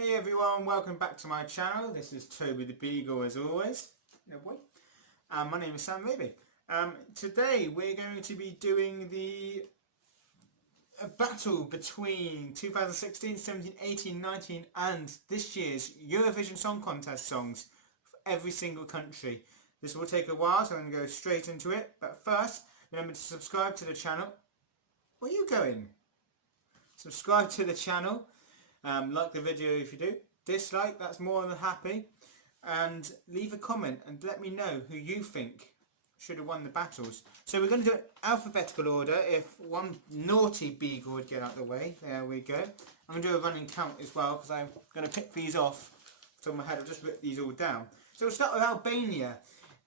Hey everyone, welcome back to my channel. This is Toby the Beagle as always. No boy. My name is Sam Raby. Today we're going to be doing the battle between 2016, 17, 18, 19 and this year's Eurovision Song Contest songs for every single country. This will take a while, so I'm going to go straight into it. But first, remember to subscribe to the channel. Where are you going? Subscribe to the channel. Like the video if you do. Dislike, that's more than happy. And leave a comment and let me know who you think should have won the battles. So we're going to do it alphabetical order. If one naughty beagle would get out of the way. There we go. I'm going to do a running count as well because I'm going to pick these off the top of my head. I've just written these all down. So we'll start with Albania.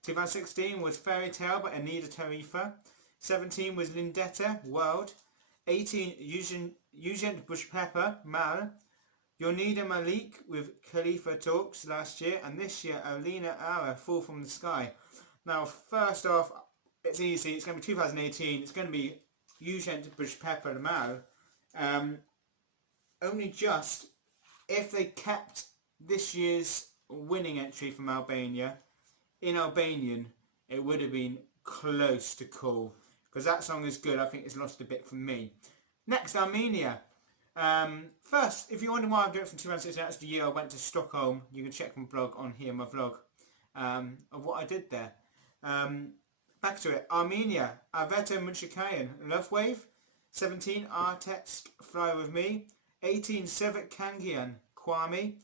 2016 was Fairy Tale by Anita Tarifa. 17 was Lindetta, World. 18, Eugent Bush Pepper, Mal. Yonida Malik with Khalifa Talks last year, and this year Alina Ara, Fall from the Sky. Now first off, it's easy, it's going to be 2018, it's going to be Eugent Bush Pepper, Mal. Only just, if they kept this year's winning entry from Albania in Albanian, it would have been close to cool. Because that song is good, I think it's lost a bit from me. Next, Armenia. First, if you're wondering why I'm doing it from 2016, that's the year I went to Stockholm. You can check my blog on here, my vlog, of what I did there. Back to it. Armenia. Aveta Munchikayan, Love Wave. 17, Artetsk, Fly With Me. 18, Sevek Kangian, Kwame.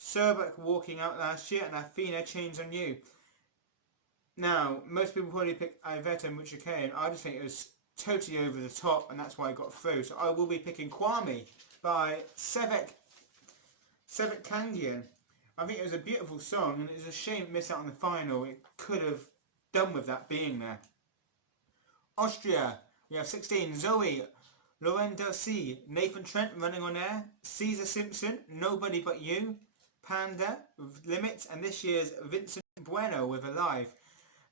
Serbak, Walking Out last year, and Athena, Chains On You. Now, most people probably pick Iveta Muchikayan. I just think it was totally over the top, and that's why I got through. So I will be picking Kwame by Sevek Kangian. I think it was a beautiful song, and it's a shame it missed out on the final. It could have done with that being there. Austria, we have 16, Zoe, Lauren Delcy, Nathan Trent, Running On Air, Caesar Simpson, Nobody But You, Panda, Limits, and this year's Vincent Bueno with Alive.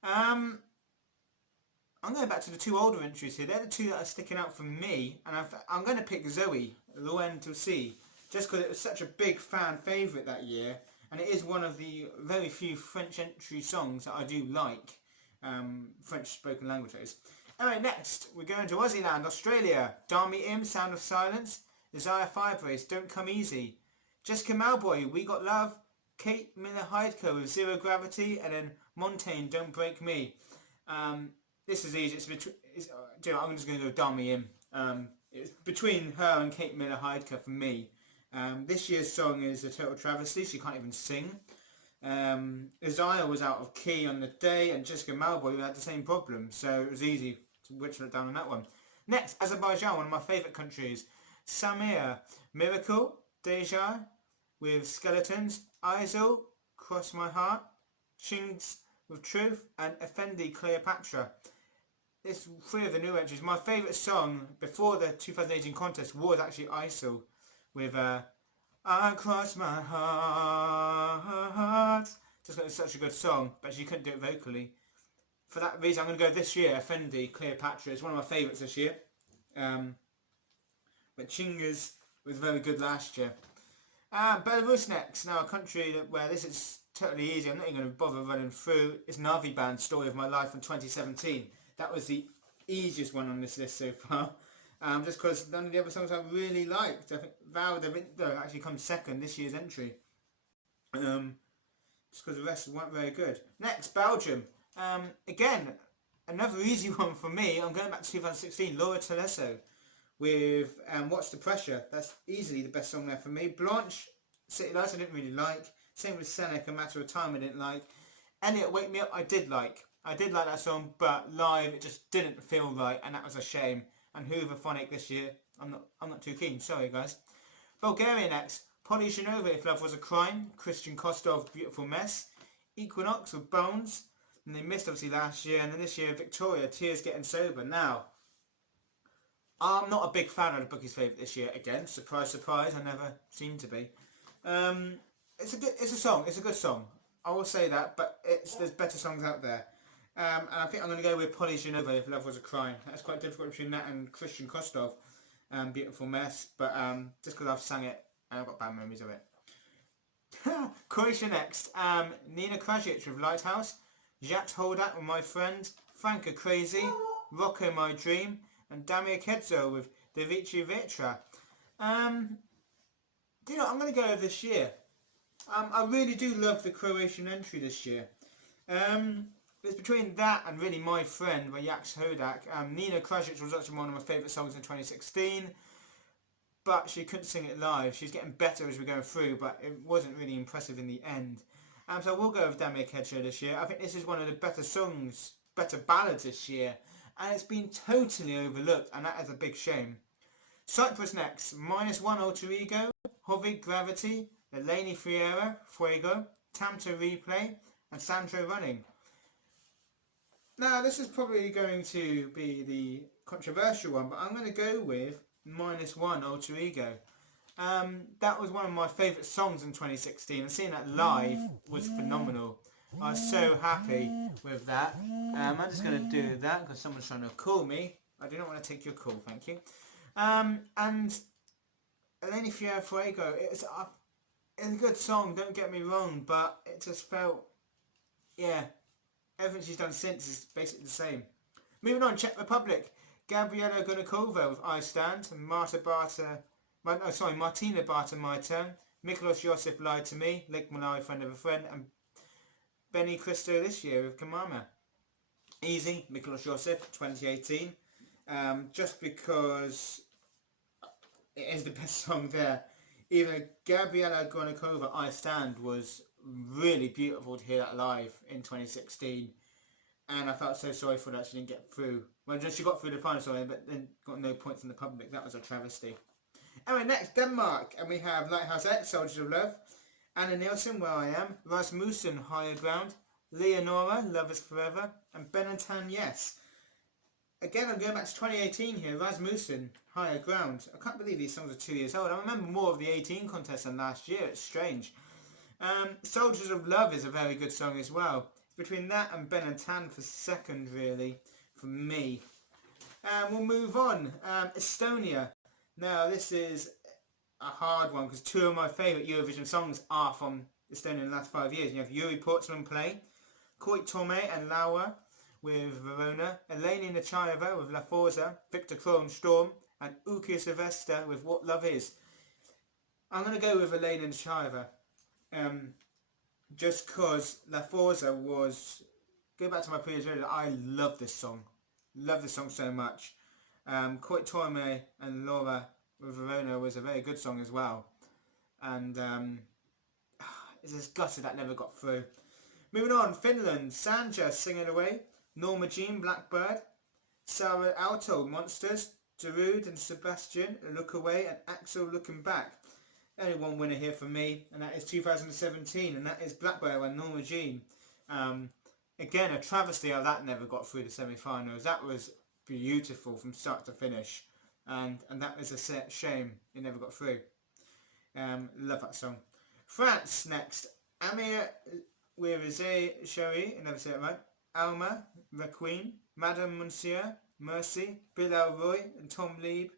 I'm going back to the two older entries here. They're the two that are sticking out for me, and I'm going to pick Zoe, Loin to See, just because it was such a big fan favourite that year, and it is one of the very few French entry songs that I do like, French spoken languages. Anyway, next we're going to Aussie Australia. Dami Im, Sound of Silence, Isaiah Firebrace, Don't Come Easy, Jessica Malboy, We Got Love, Kate Miller-Heidko with Zero Gravity, and then Montaigne, Don't Break Me. This is easy. I'm just going to go Dami Im. It's between her and Kate Miller-Heidko for me. This year's song is a total travesty. She can't even sing. Isaiah was out of key on the day, and Jessica Malboy had the same problem. So it was easy to whittle it down on that one. Next, Azerbaijan, one of my favourite countries. Samir, Miracle, Deja with Skeletons, Isel, Cross My Heart, Chings with Truth, and Effendi, Cleopatra. This three of the new entries. My favourite song before the 2018 contest was actually Isel with I Cross My Heart. Just got such a good song, but she couldn't do it vocally. For that reason, I'm going to go this year. Effendi, Cleopatra is one of my favourites this year. But Chingas was very good last year. Belarus next. Now a country where this is totally easy. I'm not even going to bother running through. It's Navi Band, Story of My Life from 2017. That was the easiest one on this list so far. Just because none of the other songs I really liked. I think Val de Vinto actually comes second this year's entry. Just because the rest weren't very good. Next, Belgium. Again, another easy one for me. I'm going back to 2016. Laura Teleso with Watch the Pressure. That's easily the best song there for me. Blanche, City Lights I didn't really like. Same with Seneca, Matter of Time I didn't like. Elliot, Wake Me Up I did like. I did like that song, but live it just didn't feel right, and that was a shame. And Hooverphonic this year, I'm not too keen, sorry guys. Bulgaria next. Polly Shanova, If Love Was a Crime. Christian Kostov, Beautiful Mess. Equinox with Bones. And they missed obviously last year, and then this year Victoria, Tears Getting Sober. Now, I'm not a big fan of the Bookie's Favourite this year. Again, surprise, surprise, I never seem to be. It's a good song. I will say that, but there's better songs out there. And I think I'm going to go with Polly Shanova, If Love Was a Crime. That's quite difficult between that and Christian Kostov, Beautiful Mess. But just because I've sang it and I've got bad memories of it. Croatia next. Nina Krajic with Lighthouse. Jacques Holdak with My Friend. Franca Crazy. Rocco My Dream. And Damir Kedzo with Devici Vitra. You know, I'm going to go this year. I really do love the Croatian entry this year. It's between that and really My Friend by Jacques Hodak. Nina Krajic was actually one of my favourite songs in 2016. But she couldn't sing it live. She's getting better as we're going through, but it wasn't really impressive in the end. So we'll go with Damir Kedzo this year. I think this is one of the better songs, better ballads this year. And it's been totally overlooked, and that is a big shame. Cyprus next. -1 Alter Ego, Hovig Gravity, Eleni Friera, Fuego, Tamta Replay, and Sandro Running. Now this is probably going to be the controversial one, but I'm going to go with -1 Alter Ego. That was one of my favourite songs in 2016, and seeing that live was phenomenal. I was so happy with that. I'm just going to do that because someone's trying to call me. I do not want to take your call, thank you. And Eleni Fiera Fuego, it's a good song, don't get me wrong, but it just felt, yeah, everything she's done since is basically the same. Moving on, Czech Republic. Gabriela Gunakova with I Stand, Martina Barta, My Turn, Miklos Joseph Lied to Me, Lake Malawi, Friend of a Friend, and Benny Cristo this year with Kamama. Easy, Miklos Joseph, 2018, just because it is the best song there. Even Gabriela Gunakova, I Stand, was really beautiful to hear that live in 2016. And I felt so sorry for that she didn't get through. Well, she got through the final, sorry, but then got no points in the public. That was a travesty. Anyway, next, Denmark. And we have Lighthouse X, Soldiers of Love. Anna Nielsen, Where I Am. Rasmussen, Higher Ground. Leonora, Love Is Forever. And Benetton, Yes. Again, I'm going back to 2018 here. Rasmussen, Higher Ground. I can't believe these songs are 2 years old. I remember more of the 18 contest than last year. It's strange. Soldiers of Love is a very good song as well. Between that and Ben and Tan for second, really, for me. We'll move on. Estonia. Now, this is a hard one because two of my favourite Eurovision songs are from Estonia in the last 5 years. You have Yuri Portman Play, Koit Tome and Laura with Verona, Eleni Nechaeva with La Forza, Victor Kron Storm, and Uki Sylvester with What Love Is. I'm going to go with Eleni Nechaeva. Just because La Forza was, go back to my previous video, I love this song. Love this song so much. Koit Torme and Laura with Verona was a very good song as well. And it's just gutted that never got through. Moving on, Finland, Sanja, Singing Away, Norma Jean, Blackbird, Sarah Alto, Monsters, Darude and Sebastian, Look Away, and Axel, Looking Back. Only one winner here for me, and that is 2017, and that is Blackbird by Norma Jean. Again, a travesty how that never got through the semi-finals. That was beautiful from start to finish, and that was a shame it never got through. Love that song. France next. Amir Wirizé Cherie, I never say it right. Alma, Requiem, Madame Monsieur, Mercy, Bilal Roy, and Tom Lieb.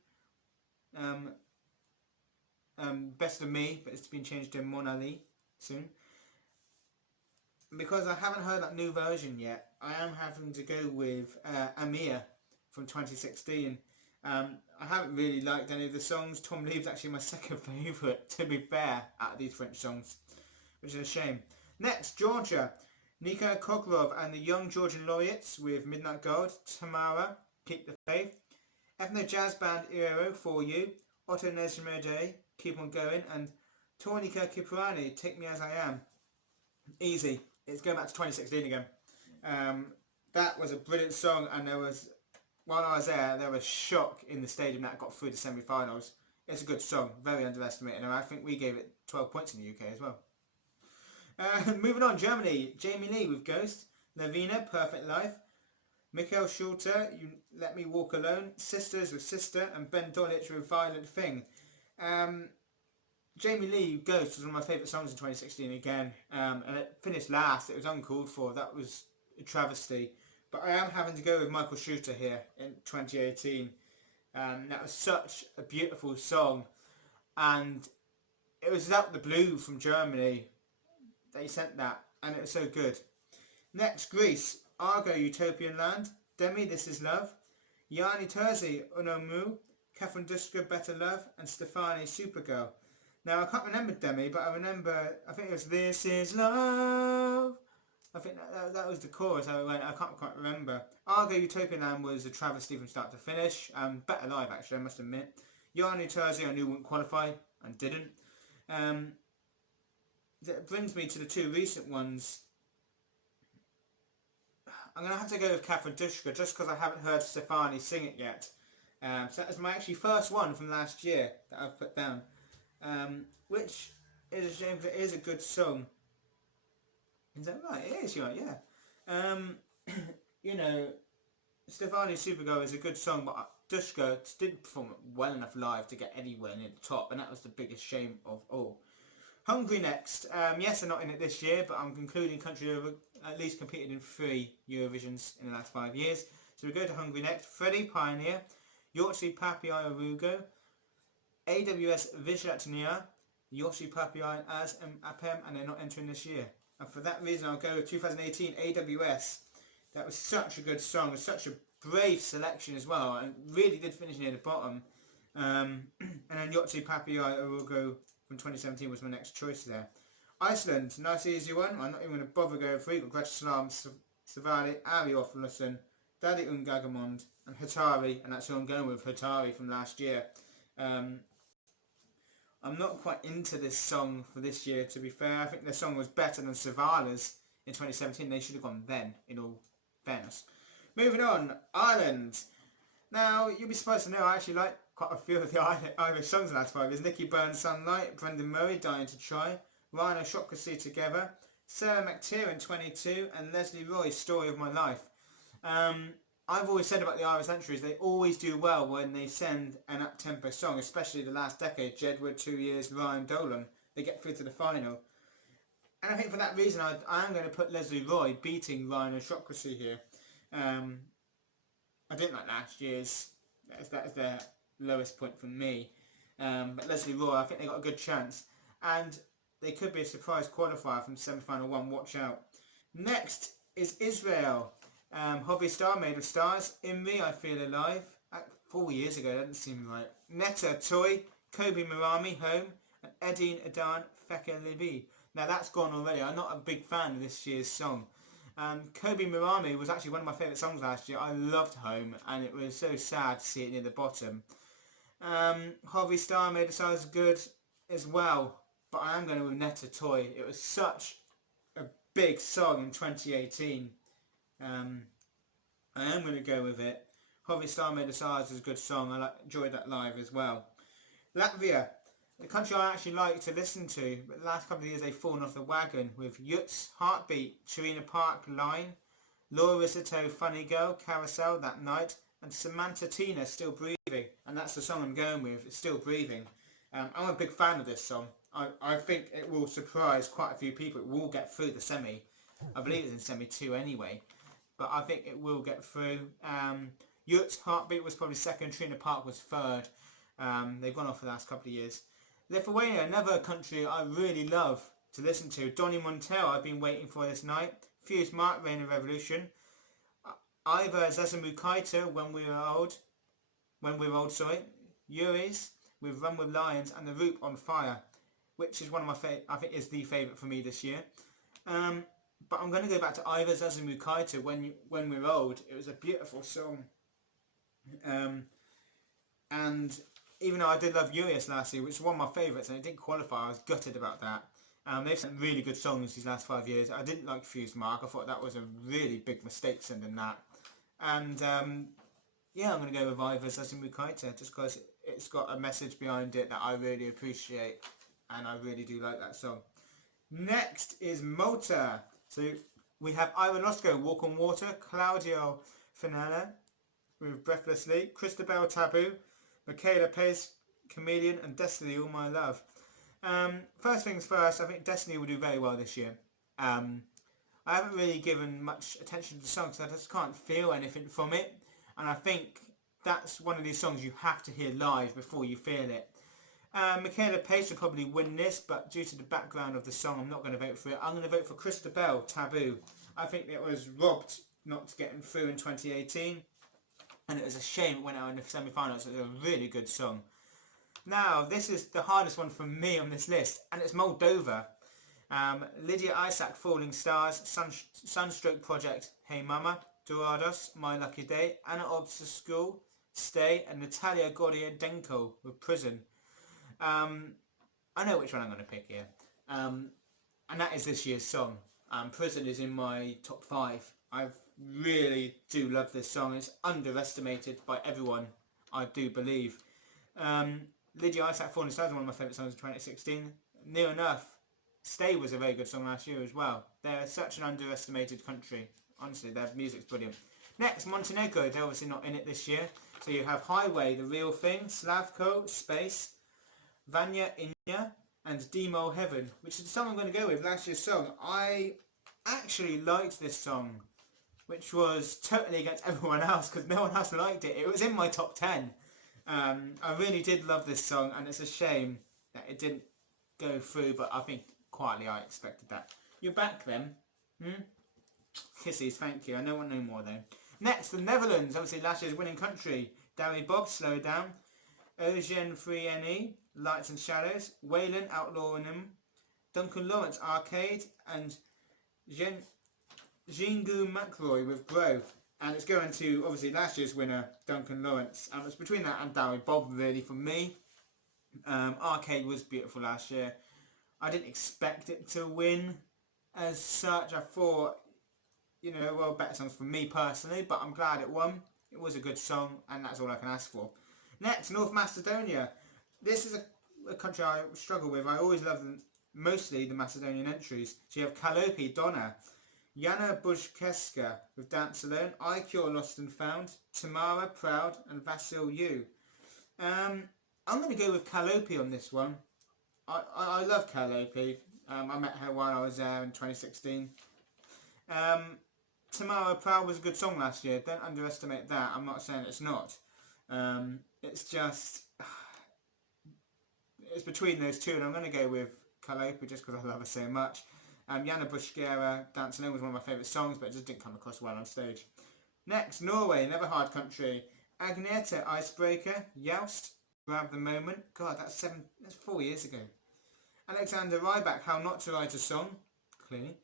Best of Me, but it's been changed to Mon Ali soon. Because I haven't heard that new version yet, I am having to go with Amir from 2016. I haven't really liked any of the songs. Tom Leave's actually my second favourite, to be fair, out of these French songs, which is a shame. Next, Georgia. Nika Koglov and the Young Georgian Laureates with Midnight Gold, Tamara, Keep the Faith, Ethno Jazz Band Iro, For You, Otto Nesmede, Keep On Going, and Tornika Kiprani, Take Me As I Am. Easy. It's going back to 2016 again. That was a brilliant song, and while I was there was shock in the stadium that got through the semi-finals. It's a good song, very underestimated, and I think we gave it 12 points in the UK as well. Moving on, Germany. Jamie Lee with Ghost, Lavina, Perfect Life, Mikhail Schulter, You Let Me Walk Alone, Sisters with Sister, and Ben Dolic with Violent Thing. Jamie Lee, Ghost, was one of my favourite songs in 2016 again, and it finished last. It was uncalled for. That was a travesty. But I am having to go with Michael Schulter here in 2018. That was such a beautiful song, and it was out the blue from Germany. they sent that, and it was so good. Next, Greece, Argo, Utopian Land, Demi, This Is Love, Yanni Terzi, Unomu, Catherine Duska, Better Love, and Stefani, Supergirl. Now, I can't remember Demi, but I think it was This Is Love. I think that was the chorus. I can't quite remember. Argo, Utopian Land was a travesty from start to finish. Better live, actually, I must admit. Yanni Terzi, I knew wouldn't qualify, and didn't. That brings me to the two recent ones. I'm going to have to go with Catherine Dushka just because I haven't heard Stefani sing it yet. So that is my actually first one from last year that I've put down. Which is a shame because it is a good song. Is that right? It is, right, yeah. You know, Stefani Supergirl is a good song, but Dushka didn't perform it well enough live to get anywhere near the top, and that was the biggest shame of all. Hungary next. Yes, they're not in it this year, but I'm concluding country over at least competed in 3 Eurovisions in the last 5 years. So we go to Hungary next. Freddie, Pioneer, Yorkshire Papi Orugo, AWS Vizslatnia, Yoshi Papi as Apem, and they're not entering this year. And for that reason, I'll go with 2018 AWS. That was such a good song, it was such a brave selection as well, and really did finish near the bottom. And then Yotzi Papi Orugo from 2017 was my next choice there. Iceland, nice easy one. I'm not even going to bother going for it. Got Gretchen Slam, Savali, Ari Offlussen, Daddy Ungagamond, and Hatari, and that's who I'm going with, Hatari from last year. I'm not quite into this song for this year, to be fair. I think the song was better than Savala's in 2017. They should have gone then, in all fairness. Moving on, Ireland. Now, you'll be surprised to know I actually like quite a few of the Irish songs in the last 5 years. Nicky Burns, Sunlight, Brendan Murray, Dying to Try, Ryan O'Shaughnessy, Together, Sarah McTiernan, 22, and Leslie Roy, Story of My Life. I've always said about the Irish entries, they always do well when they send an up-tempo song, especially the last decade, Jedward, 2 years, Ryan Dolan. They get through to the final. And I think for that reason, I am going to put Leslie Roy beating Ryan O'Shaughnessy here. I didn't like last year's. That is their lowest point for me. But Leslie Roy, I think they got a good chance. And they could be a surprise qualifier from semi-final 1. Watch out. Next is Israel. Hobby Star, Made of Stars. Imri, I Feel Alive. 4 years ago, that doesn't seem right. Netta, Toy. Kobe Marami, Home. And Edine Adan, Feka Libi. Now that's gone already. I'm not a big fan of this year's song. Kobe Marami was actually one of my favourite songs last year. I loved Home, and it was so sad to see it near the bottom. Hobby Star, Made of Stars is good as well, but I am going with Netta Toy. It was such a big song in 2018. I am going to go with it. Hobby Star, Made of Stars is a good song. I enjoyed that live as well. Latvia, the country I actually like to listen to, but the last couple of years they've fallen off the wagon with Yuts, Heartbeat, Serena Park, Line, Laura Risotto, Funny Girl, Carousel, That Night, and Samantha Tina, Still Breathing. And that's the song I'm going with, it's Still Breathing. I'm a big fan of this song. I think it will surprise quite a few people. It will get through the semi. I believe it's in semi 2 anyway. But I think it will get through. Yuts, Heartbeat was probably second, Serena Park was third. They've gone off for the last couple of years. Lithuania, another country I really love to listen to. Donny Montel, I've been waiting for this night. Fuse Mark, Reign of Revolution. Iva Zazamu Kaito, When We Were Old. Yuris with Run With Lions, and The Roop on Fire, which is one of my I think is the favourite for me this year. But I'm going to go back to Iva Zazamu Kaito, When We Were Old. It was a beautiful song. And even though I did love Urias last year, which is one of my favourites, and it didn't qualify, I was gutted about that. They've sent really good songs these last 5 years. I didn't like Fuse Mark. I thought that was a really big mistake sending that. And yeah, I'm going to go with Iva Zazamu Kaito, just because it's got a message behind it that I really appreciate, and I really do like that song. Next is Malta. So we have Ira Nosko, Walk on Water, Claudio Finella with Breathlessly, Christabel Taboo, Michaela Pace, Chameleon, and Destiny, All My Love. First things first, I think Destiny will do very well this year. I haven't really given much attention to the song, so I just can't feel anything from it. And I think that's one of these songs you have to hear live before you feel it. Michaela Pace will probably win this, but due to the background of the song, I'm not going to vote for it. I'm going to vote for Christabel, Taboo. I think it was robbed not getting through in 2018, and it was a shame it went out in the semi-finals. It was a really good song. Now, this is the hardest one for me on this list, and it's Moldova. Lydia Isaac, Falling Stars, Sunstroke Project, Hey Mama, Dorados, My Lucky Day, Anna Obsta School, Stay, and Natalia Gordiadenko with Prison. I know which one I'm going to pick here, and that is this year's song. Prison is in my top 5. I really do love this song. It's underestimated by everyone, I do believe. Lydia Isaac, Falling Stars is one of my favourite songs of 2016. Near enough, Stay was a very good song last year as well. They're such an underestimated country. Honestly, their music's brilliant. Next, Montenegro. They're obviously not in it this year. So you have Highway, The Real Thing, Slavko, Space, Vanya Inya, and Demo Heaven, which is the song I'm going to go with, last year's song. I actually liked this song, which was totally against everyone else because no one else liked it. It was in my top 10. I really did love this song, and it's a shame that it didn't go through, but I think quietly I expected that. You're back then? Kisses, thank you. I don't want no more though. Next, the Netherlands, obviously last year's winning country. Darry Bob, Slow Down. Ocean 3NE, Lights and Shadows. Waylon, Outlawing Them. Duncan Lawrence, Arcade. And Jingu McRoy with Grow. And it's going to, obviously, last year's winner, Duncan Lawrence. It's between that and Darry Bob, really, for me. Arcade was beautiful last year. I didn't expect it to win as such. I thought, you know, well, better songs for me personally, but I'm glad it won. It was a good song, and that's all I can ask for. Next, North Macedonia. This is a country I struggle with. I always love mostly the Macedonian entries. So you have Kalopi, Donna, Yana Buzkeska with Dance Alone, I Cure Lost and Found, Tamara, Proud, and Vasil You. I'm going to go with Kalopi on this one. I love Kalopi. I met her while I was there in 2016. Tamara Proud was a good song last year. Don't underestimate that. I'm not saying it's not. It's just... It's between those two, and I'm going to go with Kalopi just because I love her so much. Yana Bushkera, Dancing Alone was one of my favourite songs, but it just didn't come across well on stage. Next, Norway, Never Hard Country. Agneta, Icebreaker. Joust, Grab the Moment. God, that's 4 years ago. Alexander Rybak, How Not to Write a Song. Clearly.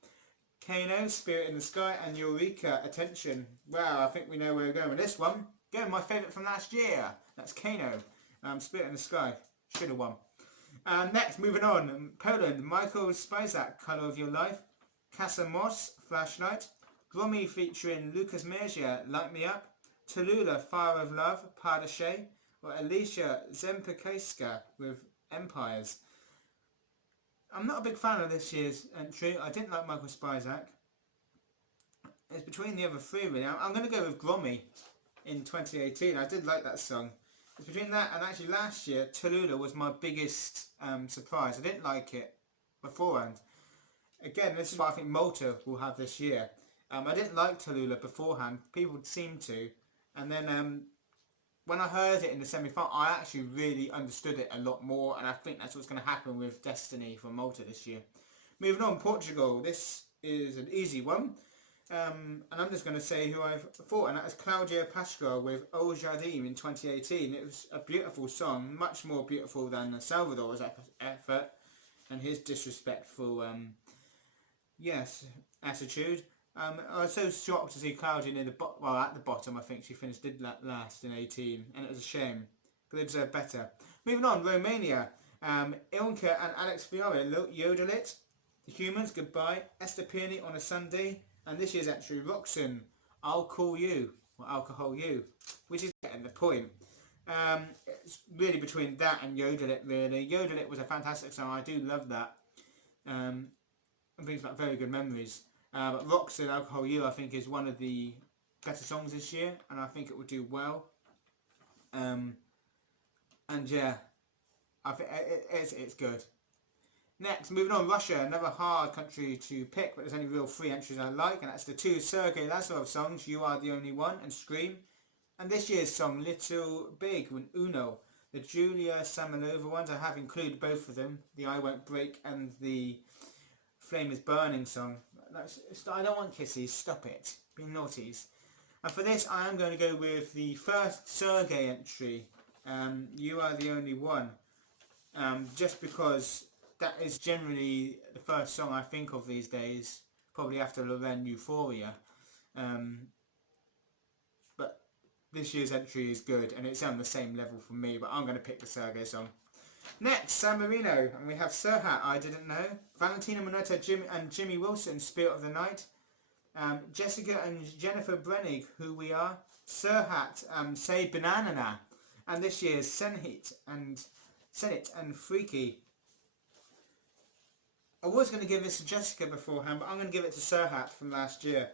Kano, Spirit in the Sky. And Eureka, Attention. Well, I think we know where we're going with this one. Go, my favourite from last year. That's Kano. Spirit in the Sky. Should have won. Next, moving on, Poland, Michael Spizak, Colour of Your Life, Casa Moss, Flashlight, Gromi featuring Lucas Mejia, Light Me Up, Tallulah, Fire of Love, Pardashe, or Alicia Zempakaiska with Empires. I'm not a big fan of this year's entry. I didn't like Michael Spizak. It's between the other three really. I'm going to go with Gromi in 2018. I did like that song. It's between that and actually last year, Tallulah was my biggest surprise. I didn't like it beforehand. Again, this is what I think Malta will have this year. I didn't like Tallulah beforehand. People seemed to. And then when I heard it in the semi-final, I actually really understood it a lot more. And I think that's what's going to happen with Destiny from Malta this year. Moving on, Portugal. This is an easy one. And I'm just going to say who I've thought, and that is Claudia Pascual with O Jardim in 2018. It was a beautiful song, much more beautiful than Salvador's effort and his disrespectful, attitude. I was so shocked to see Claudia near at the bottom. I think she finished did last in 18, and it was a shame, because they deserve better. Moving on, Romania. Ilka and Alex Fiore, Yodel It, The Humans, Goodbye, Esther Peony on a Sunday. And this year's entry, Roxanne, I'll Call You, or Alcohol You, which is getting the point. It's really between that and Yodel It, really. Yodel It was a fantastic song, I do love that. It brings back very good memories. But Roxanne, Alcohol You, I think is one of the better songs this year, and I think it will do well. And yeah, I think it's good. Next, moving on, Russia, another hard country to pick, but there's only real 3 entries I like, and that's the 2 Sergei Lazarov songs, You Are the Only One and Scream, and this year's song, Little Big with Uno. The Julia Samalova ones, I have included both of them. The I Won't Break and the Flame is Burning song. I don't want kisses, stop it. Being naughties. And for this, I am going to go with the first Sergei entry. You Are the Only One. Just because that is generally the first song I think of these days. Probably after Lorraine Euphoria. But this year's entry is good and it's on the same level for me. But I'm going to pick the Sergei song. Next, San Marino, and we have Serhat, I Didn't Know, Valentina Moneta and Jimmy Wilson, Spirit of the Night, Jessica and Jennifer Brennig, Who We Are, Serhat, Say Banana, and this year's Senhit and Freaky. I was going to give this to Jessica beforehand, but I'm going to give it to Serhat from last year,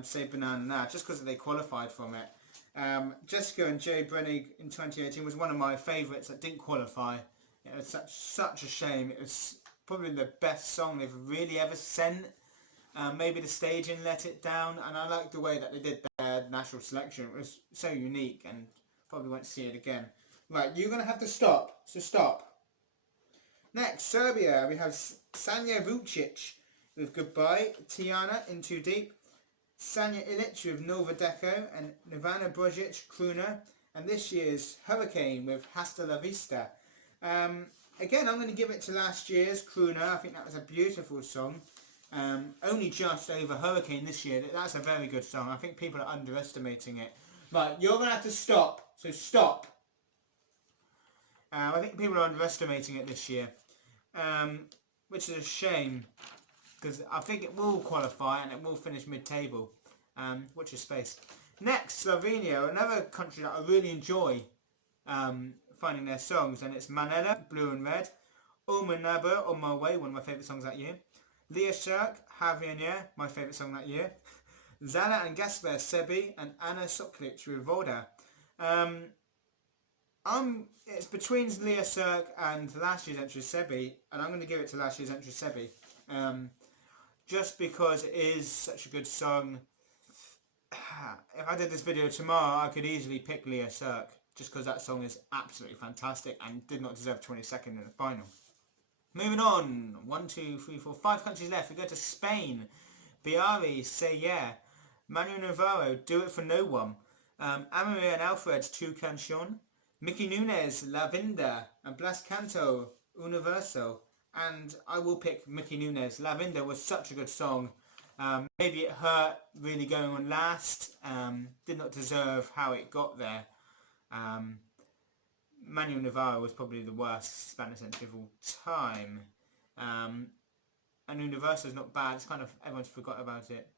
Say Banana, just because they qualified from it. Jessica and Jay Brennig in 2018 was one of my favourites that didn't qualify. It was such a shame. It was probably the best song they've really ever sent. Maybe the staging let it down, and I like the way that they did their national selection. It was so unique, and probably won't see it again. Right, you're going to have to stop, so stop. Next, Serbia, we have Sanja Vucic with Goodbye, Tiana in Too Deep, Sanja Ilic with Nova Deco, and Nirvana Brozic, Crooner, and this year's Hurricane with Hasta La Vista. Again, I'm going to give it to last year's Crooner. I think that was a beautiful song. Only just over Hurricane this year. That's a very good song. I think people are underestimating it. Right, you're going to have to stop. So stop. I think people are underestimating it this year. Which is a shame. Because I think it will qualify and it will finish mid-table. Watch your space. Next, Slovenia. Another country that I really enjoy. Finding their songs, and it's Manela, Blue and Red, Naber, On My Way, one of my favourite songs that year, Leah Shirk, Haviania, my favourite song that year, Zala and Gasper, Sebi, and Anna Soklic with Voda. It's between Leah Shirk and last year's entry Sebi, and I'm going to give it to last year's entry Sebi, just because it is such a good song. If I did this video tomorrow, I could easily pick Leah Shirk. Just because that song is absolutely fantastic and did not deserve 22nd in the final. Moving on, 1, 2, 3, 4, 5 countries left. We go to Spain. Biari, Say Yeah. Manu Navarro, Do It For No One. Amaria and Alfred's Tu Canción. Mickey Nunez, La Vinda. And Blas Canto, Universo. And I will pick Mickey Nunez. La Vinda was such a good song. Maybe it hurt really going on last. Did not deserve how it got there. Manuel Navarro was probably the worst Spanish entry of all time. And Universo is not bad. It's kind of, everyone's forgot about it.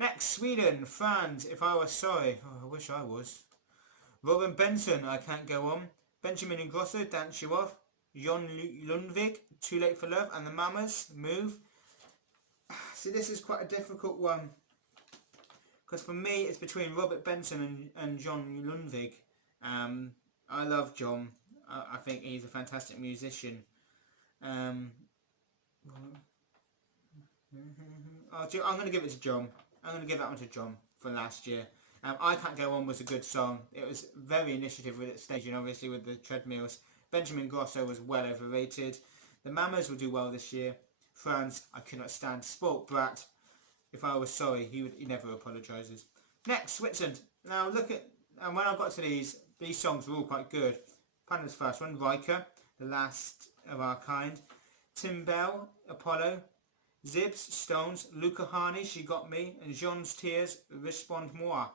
Next, Sweden, Franz, If I Was Sorry. Oh, I wish I was. Robin Benson, I Can't Go On. Benjamin Ingrosso, Dance You Off. Jon Lundvik, Too Late for Love. And the Mamas, Move. See, this is quite a difficult one. Because for me, it's between Robert Benson and Jon Lundvik. I love John. I think he's a fantastic musician. I'm going to give it to John. I'm going to give that one to John for last year. I Can't Go On was a good song. It was very initiative with its staging, obviously, with the treadmills. Benjamin Grosso was well overrated. The Mamas will do well this year. Franz, I could not stand. Sport Brat, If I Was Sorry, he never apologises. Next, Switzerland. Now look at, and when I got to these songs were all quite good. Panda's first one, Riker, The Last of Our Kind. Tim Bell, Apollo. Zibs, Stones. Luca Hany, She Got Me. And Jean's Tears, Respond Moi.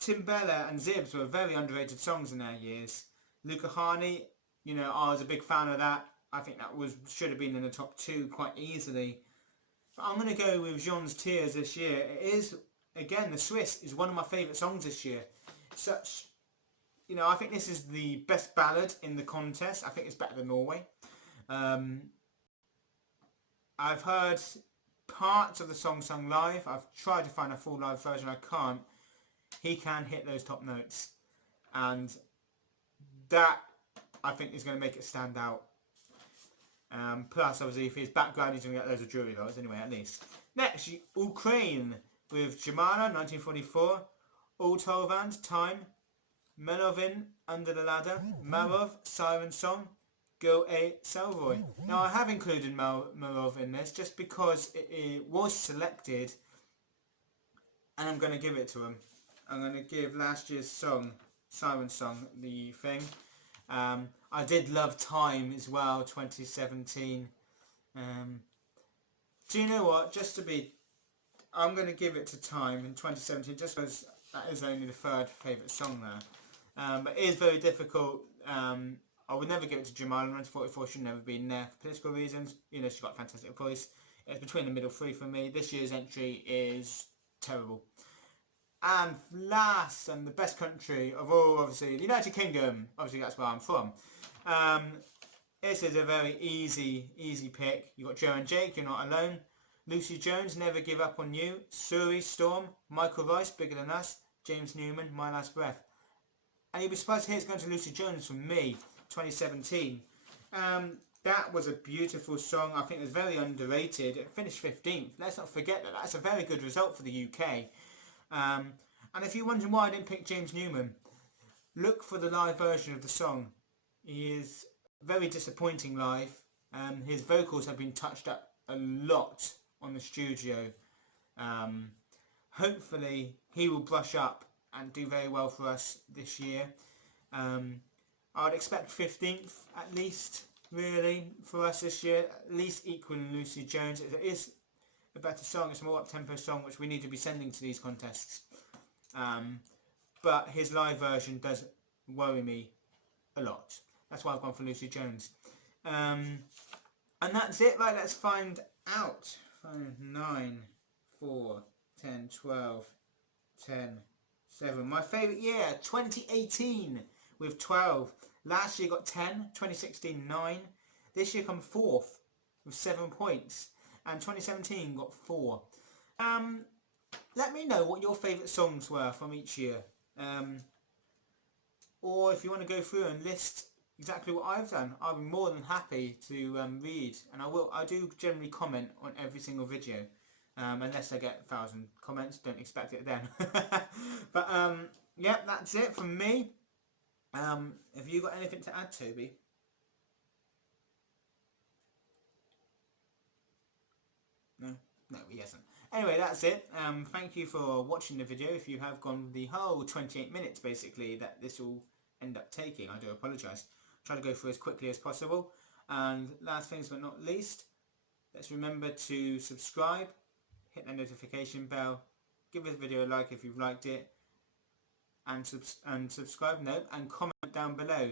Tim Bella and Zibs were very underrated songs in their years. Luca Hany, you know, I was a big fan of that. I think that should have been in the top 2 quite easily. But I'm going to go with Jean's Tears this year. It is, again, the Swiss is one of my favourite songs this year. Such, you know, I think this is the best ballad in the contest. I think it's better than Norway. I've heard parts of the song sung live. I've tried to find a full live version. I can't. He can hit those top notes. And that, I think, is going to make it stand out. Plus, obviously, if his background, he's going to get loads of jury votes anyway, at least. Next, Ukraine with Jamala, 1944. Ultovand, Time. Melovin, Under the Ladder, Marov, Siren Song, Go A Salvoy. Now I have included Marov in this just because it was selected, and I'm going to give it to him. I'm going to give last year's song, Siren Song, the thing. I did love Time as well, 2017. Do you know what? I'm going to give it to Time in 2017 just because that is only the third favourite song there. But it is very difficult. I would never give it to Jamal. 1944 should never be in there for political reasons. You know, she's got a fantastic voice. It's between the middle three for me. This year's entry is terrible. And last, and the best country of all, obviously, the United Kingdom. Obviously, that's where I'm from. This is a very easy pick. You've got Joe and Jake, You're Not Alone. Lucy Jones, Never Give Up On You. Suri, Storm. Michael Rice, Bigger Than Us. James Newman, My Last Breath. And you'll be surprised to hear it's going to Lucy Jones from me, 2017. That was a beautiful song. I think it was very underrated. It finished 15th. Let's not forget that. That's a very good result for the UK. And if you're wondering why I didn't pick James Newman, look for the live version of the song. He is very disappointing live. His vocals have been touched up a lot on the studio. Hopefully he will brush up and do very well for us this year. I would expect 15th at least, really, for us this year. At least equaling Lucy Jones. It is a better song. It's a more up-tempo song which we need to be sending to these contests. But his live version does worry me a lot. That's why I've gone for Lucy Jones. And that's it. Right, let's find out. 5, 9, 4, 10, 12, 10, 7. My favourite year, 2018 with 12. Last year got 10, 2016 9. This year come 4th with 7 points. And 2017 got 4. Let me know what your favourite songs were from each year. Or if you want to go through and list exactly what I've done, I'll be more than happy to read. And I do generally comment on every single video. Unless I get 1,000 comments, don't expect it then. But yeah, that's it from me. Have you got anything to add, Toby? No, he hasn't. Anyway, that's it. Thank you for watching the video. If you have gone the whole 28 minutes, basically, that this will end up taking, I do apologise. Try to go through as quickly as possible. And last things but not least, let's remember to subscribe, hit the notification bell, give this video a like if you've liked it, and subscribe, and comment down below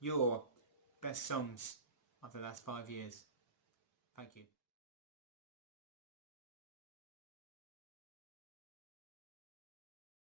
your best songs of the last 5 years. Thank you.